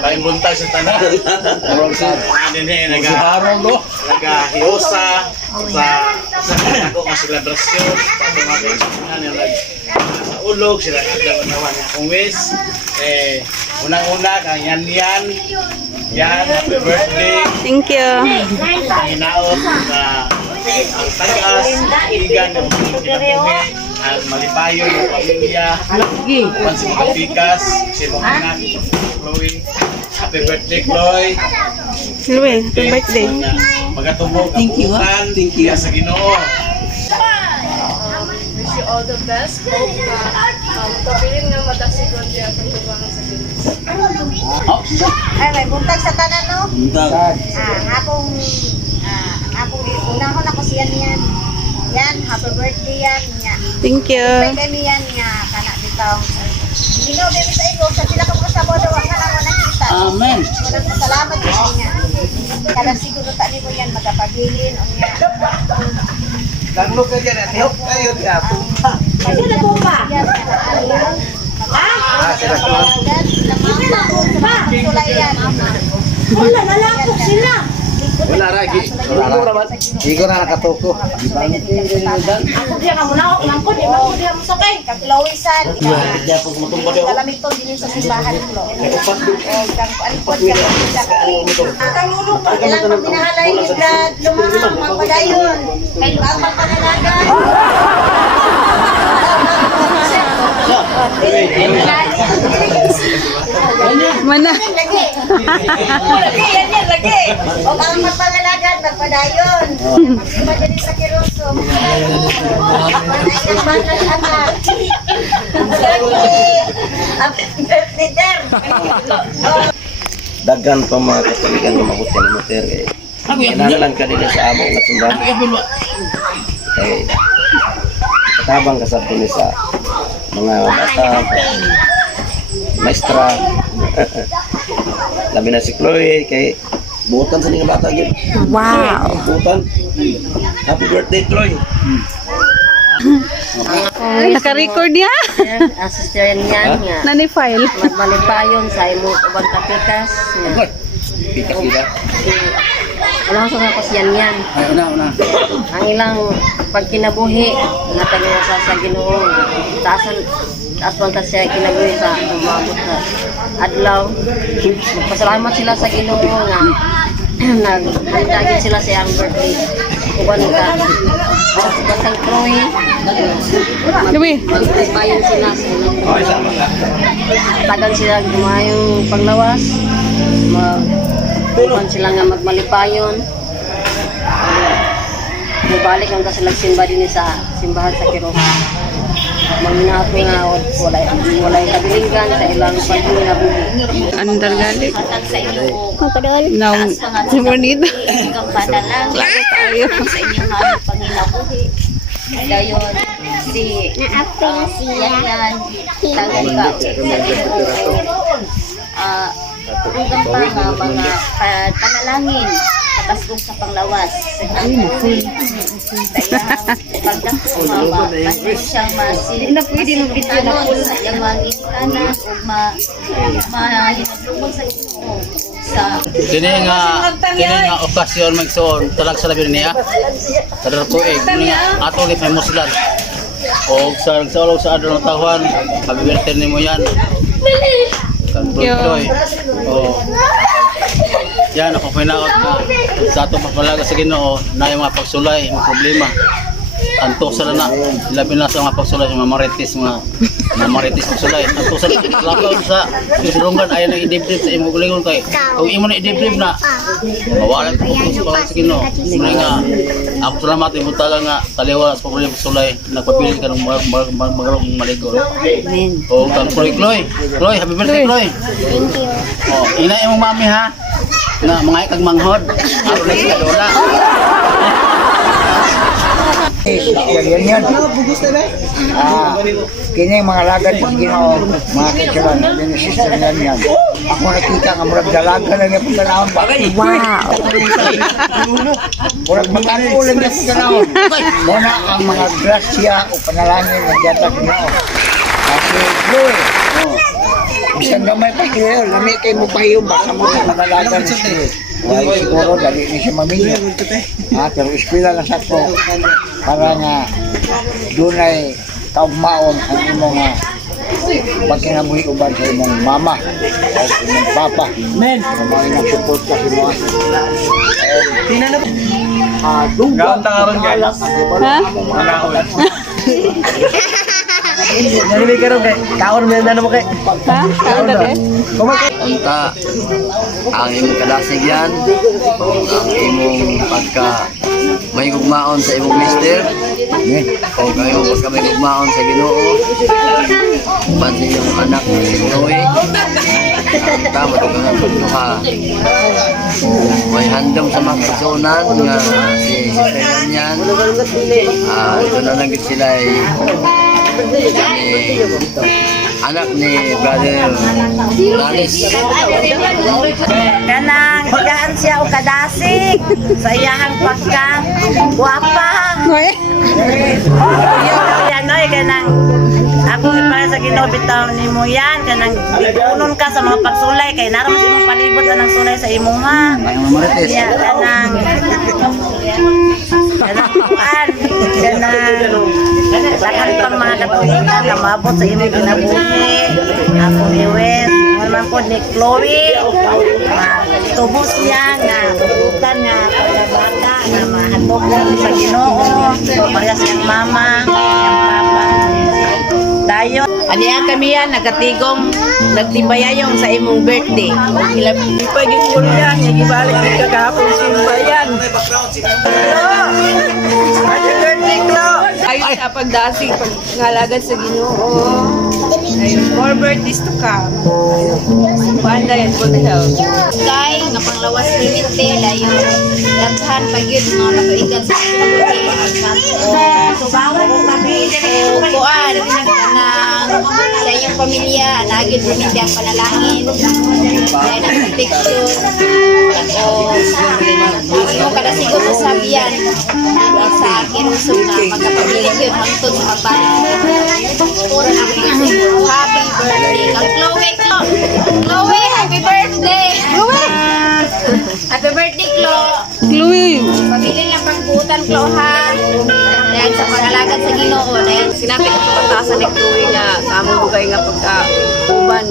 Lain buntag sa tanan. Ano ni nagahiusa sa ako nga selebrasyon. Sa mga nga sa ulog sila nagdawanawan nga kung wish. Unang-una kang yan. Yan, happy birthday. Thank you. Ang hinaot na ang tagas, igan ng pinapuhi, ang malipayo ng pamilya, ang simpapikas, sinong anak, Chloe. Happy birthday, Chloe. Chloe, happy birthday. Magatubog ang buutan, kaya sa Ginoo. Wish you all the best. Hope na pabilin nga matasigon niya sa tubangan sa Diyos. Ay, may buntag sa tanan, no? Buntag. Akong unahon ako siya niyan. Yan, happy birthday yan. Thank you. Birthday kami yan nga, kanak bitong. Ginoo, baby sa ilo, sa sila kong kasabo daw, ang kalang mo nakita. Amen. Walang salamat din niya. Kada siguro tani mo yan, magapabilin, o niya. Langlo ka dyan at help kayo niya. Kasi na po ba? Yan, sila palagan, sila mama, sulayan. Wala, nalakok sila. Wala ragi. Ikaw na nakatoko. Ako diya ka muna, ako ko, di ba ako diya mo sakay. Kaglawisan, kalamiton din sa simbahan ko. Kang alipod, Kalulog, ilang pag binahalay ni Brad, lumahang, magpadayon. Kaya ang magpangalagan. Mana? Lagi. Lagi. O ang magpangalagan, magpadayon. Magpima din sa kiruso. Magpadayon mga anak. Happy birthday, Der. Dagan pa mga kasaligan ng mga hotel motor eh. Kinahanglan ka nila sa among nga simbahan. Kaya katabang kasabi ni sa mga bata, maestra. Labi na si Chloe kay buutan sa mga bata yun. Wow. Buutan. Happy birthday, Chloe. Naka-record niya? Assistant yan nga. Nani file. Magmalipayon sa imo ubang kapikas. Kita-kita. Alam sa mga kasyan yan. Ay, una. Ang ilang pagkinabuhi, nga tayo sa Ginoo. Taas man ta siya kinabuhi sa umabot sa adlaw. Magpasalamat sila sa Ginoo nga nagdagin sila sa iyang birthday. Kuban ka. Batang Troy. Gabi. Magpapayon sila sa ilang. Tagan sila gumayong panglawas. Kuban sila nga magmalipayon. Balik ang sila simba din sa simbahan sa Kiros. Manginako nga walay kabilingan sa ilang pagkinabuhi. Andar gali. Matag sa inyo. Now, simonita. Hanggang padalang. Lago tayo. Sa inyong hanap panginabuhi. Dayon, si yan, tagal ka sa Ginoo. Hanggang pa nga mga panalangin. Kapasok sa panglawas. Pagdako mama, ano siyang masin. Na pwede nung video na po sa iyang mga o mahinagluman sa Ginoo. Sa Kini nga okasyon magsuon talag sa labi niya. Kadar tuig ni ato ni may muslan. O sa adto ng tahuan, happy birthday nimo yan. Kan birthday. O yan ako pinaot na sa ato papalaga sa Ginoo na yung mga pagsulay, mga problema. Anto sa na labi na sa mga pagsulay, mga marites pagsulay. Anto sa labaw sa sulungan ayon ang idibdib sa imong gulingon kay kung imo na idibdib na mawalan ko sa Ginoo. Muna nga ako salamat imong taga nga taliwa sa problema pagsulay nagpapili ka ng magarong maligo. Amen. O kan Chloe, happy birthday Chloe. Thank you. Oh, ina imong mami ha. Na mga kag manghod. Aro na sila dola. Yan. Kini yung mga lagad ng Ginoo, mga kaisalan, yung sister yan. Ako nakita nga murag dalaga na niya pagkanahon ba? Wow. Murag mag-anulan niya pagkanahon. Muna ang mga grasya o panalangin ng Diyata Ginoo. Kasi Chloe, Isang gamay pa kayo, lami kayo mo pa yun, baka mo na madalagan ng spirit. Wala siguro, dali ni siya maminyo. Pero ispila na sa ko, para nga doon ay kaugmaon ang imong pagkinabuhi uban sa imong mama o imong papa. Amen. Mga inang support kasi mo. Gawang tangaron guys. Ha? Narinig ka rin kay kaon mo na naman kay. Ha? Kaon ka rin? Unta, ang imong kadasig yan, ang imong pagka may gugmaon sa imong mister, o ang imong pagka may gugmaon sa Ginoo, pansin yung anak ni si Chloe, unta, matugang pagluha, may handom sa mga kasunan nga si Sister yan, ito na lang sila ay anak ni Brother Lalis. Kanang higaan siya o kadasig sa iyahang pagka guwapa. Yan oy kanang ako para sa Ginoo bitaw nimo yan kanang ipunon ka sa mga pagsulay kay naram sa imong palibot anang sulay sa imong ha. Ya kanang kuan kanang takan pang mga katuigan na maabot sa imong kinabuhi. Ako ni Wes, naman po ni Chloe. Tubos niya nga tututan nga pagkabata na mahandog sa Ginoo. Para siyang mama, siyang papa. Tayo, aniya kami yan, nagatigong, nagtibayayong sa imong birthday. Hindi pa gipuro yan, nagibalik ng kagapong simbayan. Happy birthday, Klo! Ayun sa pagdasig, pagngalagan sa Ginoo. Ayun, more birthdays to come. Panda yan, good health. Kay, nga panglawas limite, dayon, daghan pagyud nga nakaigan sa pagkabuhi. So, bawal mo kami, kuan, sa iyong pamilya, nagid bumindi ang panalangin, dahil ang protection, o kada siguro sabihan, sa kinusong na magkapabilis yun, hangtod sa pagbalik. Happy birthday, kang Chloe, Chloe, happy birthday! Happy birthday, Chloe. Pamilya ng pagbutan, ha? Dahil sa panalagan sa Ginoo, dahil Sinabi ko sa pagtasa ni Chloe nga, sa among bugay nga pagka-uban,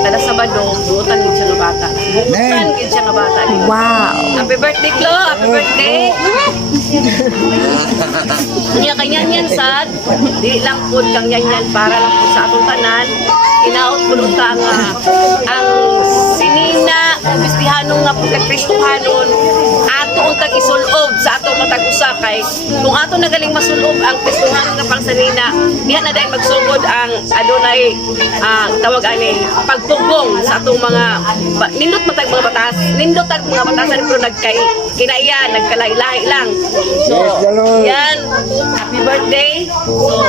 kada Sabado, buutan din siya ng bata. Buutan din siya ng bata. Wow. Happy birthday, Chlo! Happy birthday! Kanya yan sad, di lang po kang yan para lang po sa atong tanan. Inaot po ka nga ang sinina, Kristihanong nga pagkakristohanon, ato ang tag-isulob sa atong matag-usakay. Kung ato nagaling masulob ang Kristohanon nga pangsanina, diyan na dahil magsugod ang adunay tawag ani pagpugong sa atong mga nindot matag mga batas, nindot tag mga batasan pero kinaiya, nagkalay-lahi lang. So, yan, happy birthday. So,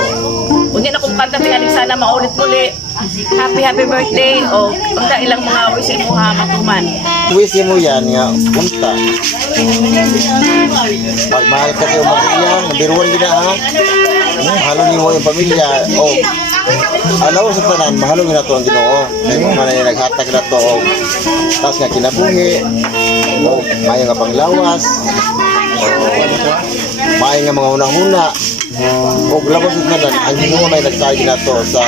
unya na kung kanta pinalik sana maulit-ulit. Happy birthday. O, pagka ilang mga wisin mo ha, matuman. Wisin mo yan nga, punta. Magmahal ka kayo pamilya, nabiruan din na ha. Halo niyo yung pamilya. O, alaw sa tanan, mahalo nyo na ito ang Ginoo. Kaya mo man ay naghatag na ito. Tapos nga kinabuhi. O, may nga panglawas. O, may nga mga unang-una. O, labas sa tanan, ang Ginoo na nagtagi na ito sa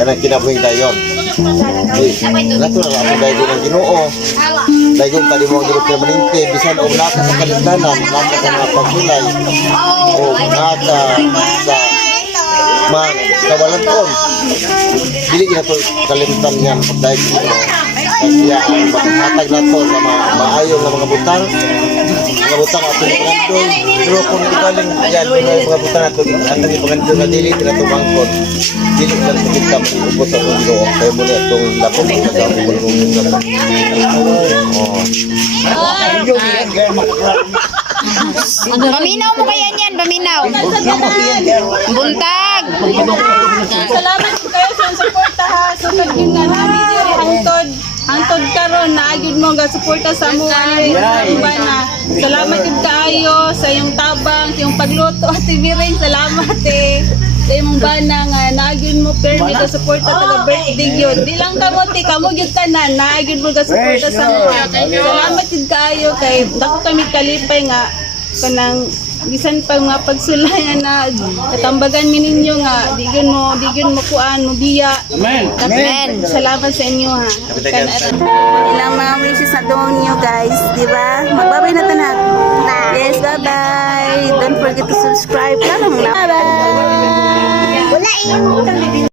kanang kinabuhing dayon. Natural ako dahil ng Ginoo. Dahil yung tali mo ang Ginoo permanente, bisan o naka sa kalindanan, naka sa mga pagsulay, o naka sa mga kawalan ko. Dili na ito kalimtan yan dahil kaya ang paghatag na ito sa mga maayong na mga butang ato ni Pangantol. Pero kung galing yan, mga butang ato ni Pangantol na dili na ito mangkot, dili na ito kita mag-ubos sa mundo. Kaya muna itong lapot ng magkakong Paminaw mo kaya niyan, paminaw. Buntag. Salamat po kayo sa suporta ha. So, pag yun nga namin hangtod karon na agad mo ga suporta sa mga bana. Salamat yung kaayo sa iyong tabang, sa iyong pagluto, Ate Miring. Salamat eh. Sa imong bana nga, naagyon mo permi ka suporta taga birthday yun. Di lang kamo, ti, kamo yun ka na, naagyon mo ka suporta sa mga. Salamat yung kaayo kay, dako kami kalipay nga, kanang bisan pa mga pagsulay na katambagan mi ninyo nga di gyud mo kuan mo biya. Amen. Salamat sa inyo ha. Ilang mga wishes na doon niyo guys, di ba? Magbabay na tanan. Yes, bye-bye. Don't forget to subscribe. Bye bye.